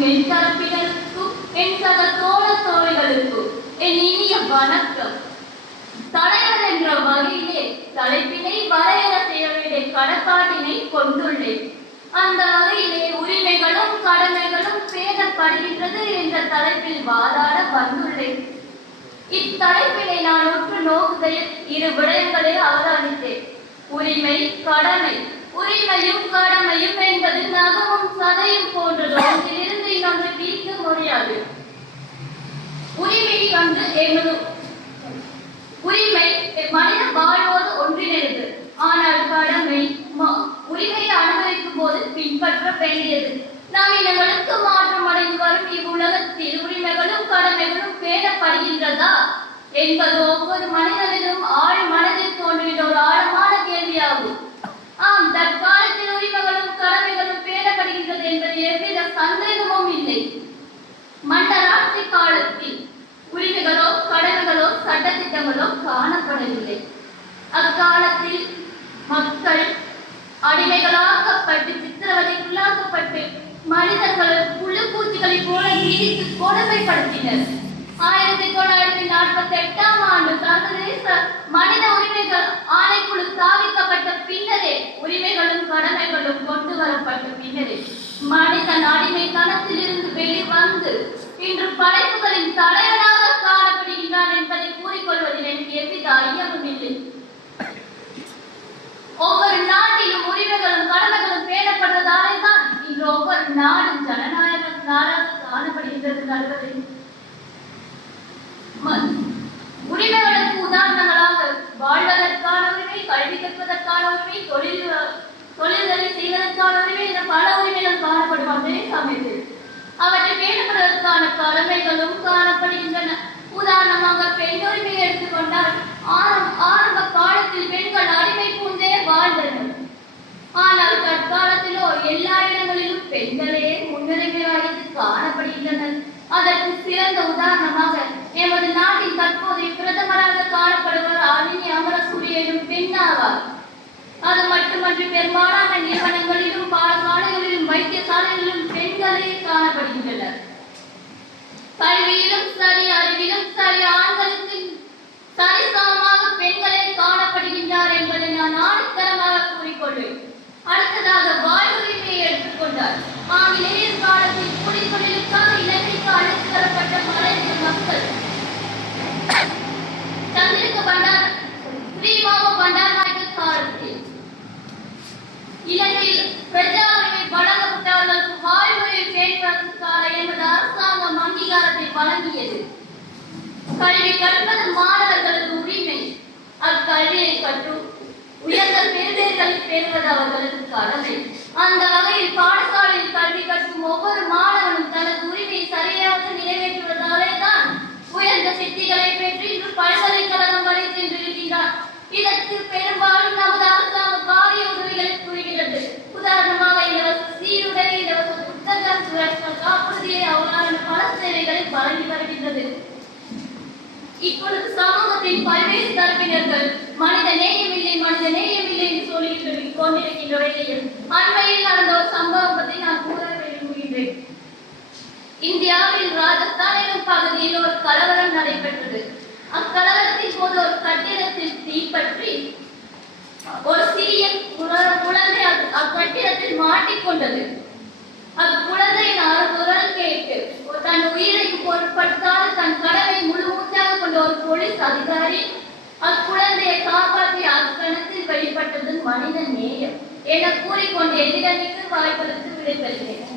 என் தரப்பினருக்கும் என் சக தோழ தோழிகளுக்கும் என் இனிய வணக்கம். தலைவர் என்ற வகையிலே தலைப்பினை வரையற செய்ய வேண்டிய கடப்பாட்டினை கொண்டுள்ளேன். அந்த வகையிலே உரிமைகளும் கடமைகளும் பேதப்படுகின்றது என்ற தலைப்பில் வாதாட வந்துள்ளேன். இத்தலைப்பினை நான் உற்று நோக்குகையில் இரு விடயங்களை அவதானித்தேன். உரிமை கடமை. உரிமையும் கடமையும் என்பது நகமும் சதையும் போன்றதோ. வந்து எமது உரிமை மனித வாழ்வோடு ஒன்றிணைந்தது. ஆனால் கடமை உரிமையை அனுபவிக்கும் போது பின்பற்ற வேண்டியது. நாம் இனங்களுக்கு மாற்றம் அடைந்து வரும் இவ்வுலகத்தில் உரிமைகளும் கடமைகளும் பேணப்படுகின்றதா? என்பது ஒவ்வொரு மனிதனிலும் ஆழ் மனதில் தோன்றுகின்ற ஒரு ஆழ் அடிமைகளாக்கப்பட்டு சித்திரவதைக்குள்ளாக்கப்பட்டு மனிதர்கள் புழு பூச்சிகளைப் போல நீதிக்கு கொடுமைப்படுத்தினர். ஆயிரத்தி தொள்ளாயிரத்தி நாற்பத்தி எட்டாம் ஆண்டு சர்வதேச மனித உரிமைகள் ஆணைக்குழு ஸ்தாபிக்கப்பட்ட பின்னரே உரிமைகளும் கடமைகளும் கொண்டு வரப்பட்ட பின்னரே மனிதன் அடிமைத்தனத்திலிருந்து வெளிவந்து இன்று படைப்புகளின் தலைவர் இன்று ஒவ்வொரு ஜனநாயக நாடாக காணப்படுகின்றது நல்வது உரிமைகளுக்கு உதாரணங்களாக வாழ்வதற்கான உரிமை கல்வி கற்பதற்கான உரிமை தொழில் தொழில்களை செய்வதற்கான உரிமை என பல உரிமைகள் காணப்படும் அதே சமயத்தில். அவற்றை பேணப்படுவதற்கான கடமைகளும் காணப்படுகின்றன. உதாரணமாக பெண் உரிமையை எடுத்துக்கொண்டால் ஆறு ஆறு அது மட்டுமன்றி பெரும்பாலான நிறுவனங்களிலும் பாடசாலைகளிலும் வைத்தியசாலைகளிலும் பெண்களே காணப்படுகின்றனர். கல்வியிலும் சரி அறிவிலும் சரி ஆண்களுக்கு சரிசமமாக பெண்களே காணப்படுகின்றார் என்பதை நான் ஆணித்தரமாக இலங்கையில் பிரஜா உரிமை வழங்கப்பட்டவர்களுக்கு வாழ்வுரிமை பேணுவதற்கான எமது அரசாங்கம் அங்கீகாரத்தை வழங்கியது. கல்வி கற்பது மாணவர்களது உரிமை. அக்கல்வியை கற்று உயர்ந்த பெருமைகளை பெறுவது அவர்களது கடமை. வழங்கி வருகின்றது. இப்பொழுது சமூகத்தின் பல்வேறு தரப்பினர்கள் மனித நேயமில்லை மனித நேயமில்லை என்று சொல்லி கொண்டிருக்கின்ற வேளையில் அண்மையில் நடந்த ஒரு சம்பவம் பற்றி நான் கூற விரும்புகின்றேன். இந்தியாவில் ராஜஸ்தான் எனும் பகுதியில் ஒரு கலவரம் நடைபெற்றது. அக்கலவரத்தின் போது ஒரு கட்டிடத்தில் தீப்பற்றி ஒரு சிறிய குழந்தை அக்- அக்கட்டிடத்தில் மாட்டிக்கொண்டது. அக்குழந்தையின் குரல் அதிகாரி அக்குழந்தையை காப்பாற்றி அக்கணத்தில் வெளிப்பட்டது மனித நேயம். என கூறிக்கொண்டு எதிரணிக்கு வாய்ப்பதற்கு விடைபெறுகிறேன்.